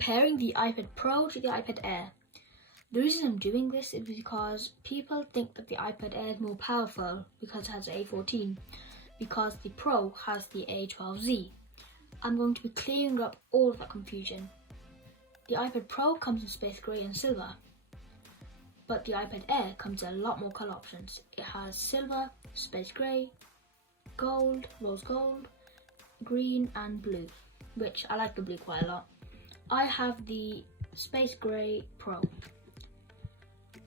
comparing the iPad Pro to the iPad Air. The reason I'm doing this is because people think that the iPad Air is more powerful because it has A14, because the Pro has the A12Z. I'm going to be clearing up all of that confusion. The iPad Pro comes in space grey and silver, but the iPad Air comes in a lot more colour options. It has silver, space grey, gold, rose gold, green and blue, which I like the blue quite a lot. I have the space grey Pro.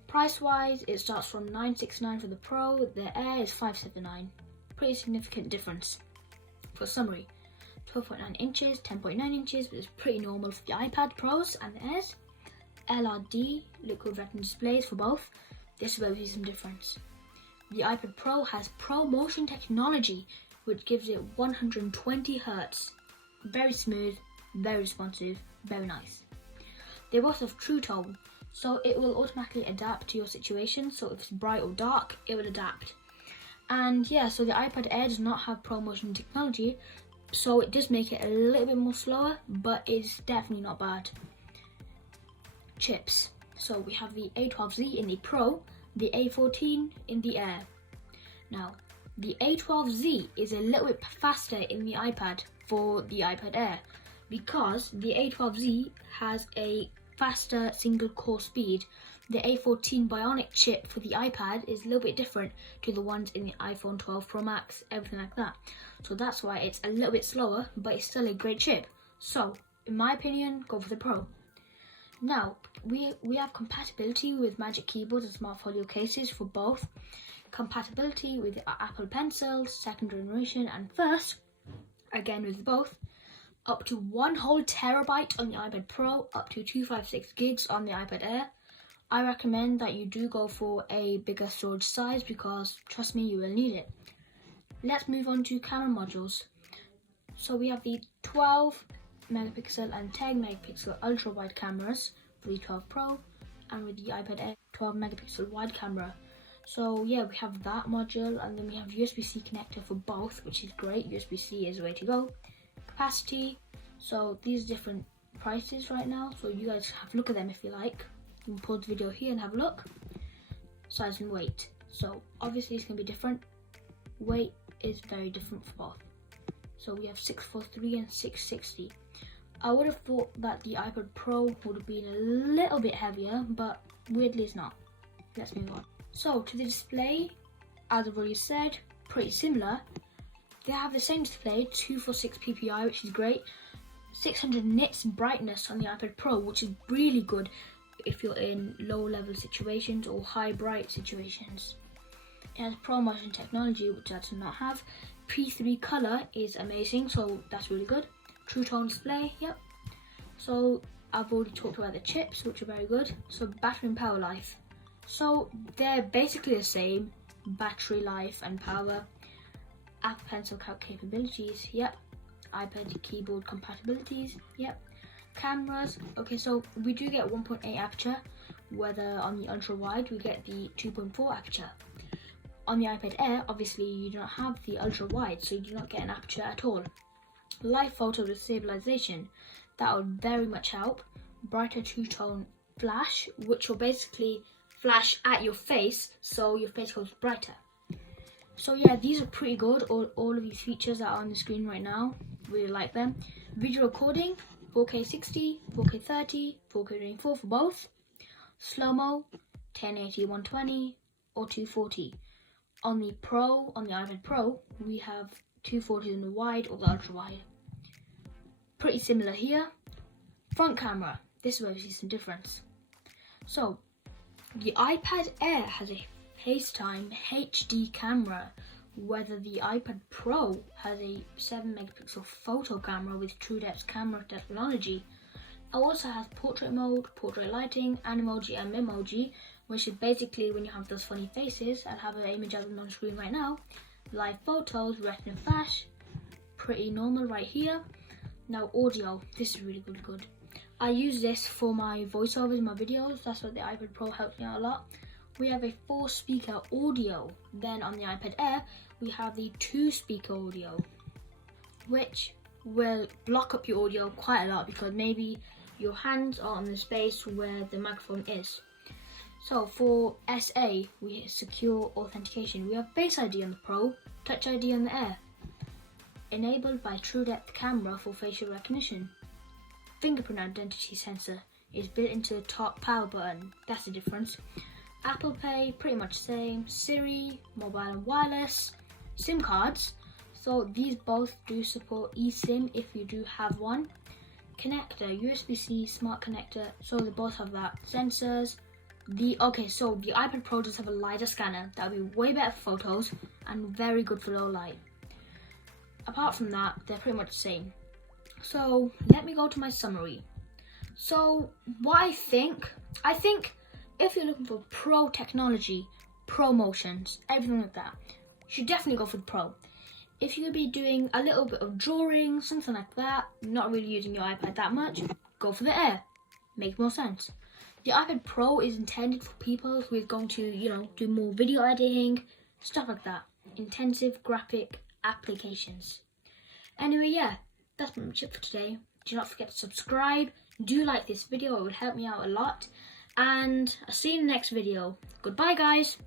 Price wise, it starts from $969 for the Pro, the Air is $579. Pretty significant difference. For summary, 12.9 inches, 10.9 inches, but it's pretty normal for the iPad Pros and the Airs. LRD, liquid retina displays for both. This is where we see some difference. The iPad Pro has Pro Motion technology, which gives it 120 Hz. Very smooth, very responsive, very nice. They both have True Tone, so it will automatically adapt to your situation. So if it's bright or dark, it will adapt. And yeah, so the iPad Air does not have Pro Motion technology, so it does make it a little bit more slower, but it's definitely not bad. Chips. So we have the A12Z in the Pro, the A14 in the Air. Now, the A12Z is a little bit faster in the iPad for the iPad Air because the A12Z has a faster single core speed. The A14 Bionic chip for the iPad is a little bit different to the ones in the iPhone 12 Pro Max, everything like that. So that's why it's a little bit slower, but it's still a great chip. So, in my opinion, go for the Pro. Now, we have compatibility with Magic Keyboards and Smart Folio cases for both. Compatibility with Apple Pencils, second generation and first, again with both. Up to 1 whole terabyte on the iPad Pro, up to 256 gigs on the iPad Air. I recommend that you do go for a bigger storage size because, trust me, you will need it. Let's move on to camera modules. So we have the 12 megapixel and 10 megapixel ultra wide cameras for the 12 Pro, and with the iPad Air 12 megapixel wide camera. So yeah, we have that module, and then we have USB-C connector for both, which is great. USB-C is the way to go. Capacity, so these different prices right now, so you guys have a look at them if you like. You can pause the video here and have a look. Size and weight, so obviously it's going to be different. Weight is very different for both. So we have 643 and 660. I would have thought that the iPad Pro would have been a little bit heavier, but weirdly it's not. Let's move on. So to the display, as I've already said, pretty similar. They have the same display, 246 ppi, which is great. 600 nits brightness on the iPad Pro, which is really good if you're in low level situations or high bright situations. It has Pro Motion technology, which I do not have. P3 color is amazing, so that's really good. True Tone display, yep. So I've already talked about the chips, which are very good. So battery and power life. So they're basically the same, battery life and power. Apple Pencil capabilities, yep. iPad keyboard compatibilities, yep. Cameras, okay, so we do get 1.8 aperture, whether on the ultra wide we get the 2.4 aperture. On the iPad Air, obviously you do not have the ultra wide, so you do not get an aperture at all. Live photo with stabilization, that would very much help. Brighter two-tone flash, which will basically flash at your face, so your face goes brighter. So yeah, these are pretty good, all of these features that are on the screen right now, really like them. Video recording, 4K 60, 4K 30, 4K 24 for both. Slow-mo, 1080, 120 or 240. On the Pro, on the iPad Pro, we have 240 on the wide or the ultra wide. Pretty similar here. Front camera, this is where we see some difference. So, the iPad Air has a FaceTime HD camera, whether the iPad Pro has a 7 megapixel photo camera with true depth camera technology. It also has portrait mode, portrait lighting, Animoji and Memoji, which is basically when you have those funny faces. I'll have an image of them on screen right now. Live photos, retina flash, pretty normal right here. Now audio, this is really good. I use this for my voiceovers in my videos. That's what the iPad Pro helps me out a lot. We have a 4-speaker audio. Then on the iPad Air, we have the 2-speaker audio, which will block up your audio quite a lot because maybe your hands are on the space where the microphone is. So for SA, we hit secure authentication. We have Face ID on the Pro, Touch ID on the Air. Enabled by True Depth camera for facial recognition. Fingerprint identity sensor is built into the top power button. That's the difference. Apple Pay, pretty much the same. Siri, mobile and wireless. SIM cards. So these both do support eSIM if you do have one. Connector, USB-C smart connector. So they both have that. Sensors. So the iPad Pro does have a LiDAR scanner. That will be way better for photos and very good for low light. Apart from that, they're pretty much the same. So let me go to my summary. So what I think if you're looking for pro technology, pro motions, everything like that, you should definitely go for the Pro. If you're going to be doing a little bit of drawing, something like that, not really using your iPad that much, go for the Air. Makes more sense. The iPad Pro is intended for people who is going to, do more video editing, stuff like that. Intensive graphic applications. Anyway, yeah, that's pretty much it for today. Do not forget to subscribe. Do like this video, it would help me out a lot. And I'll see you in the next video. Goodbye, guys.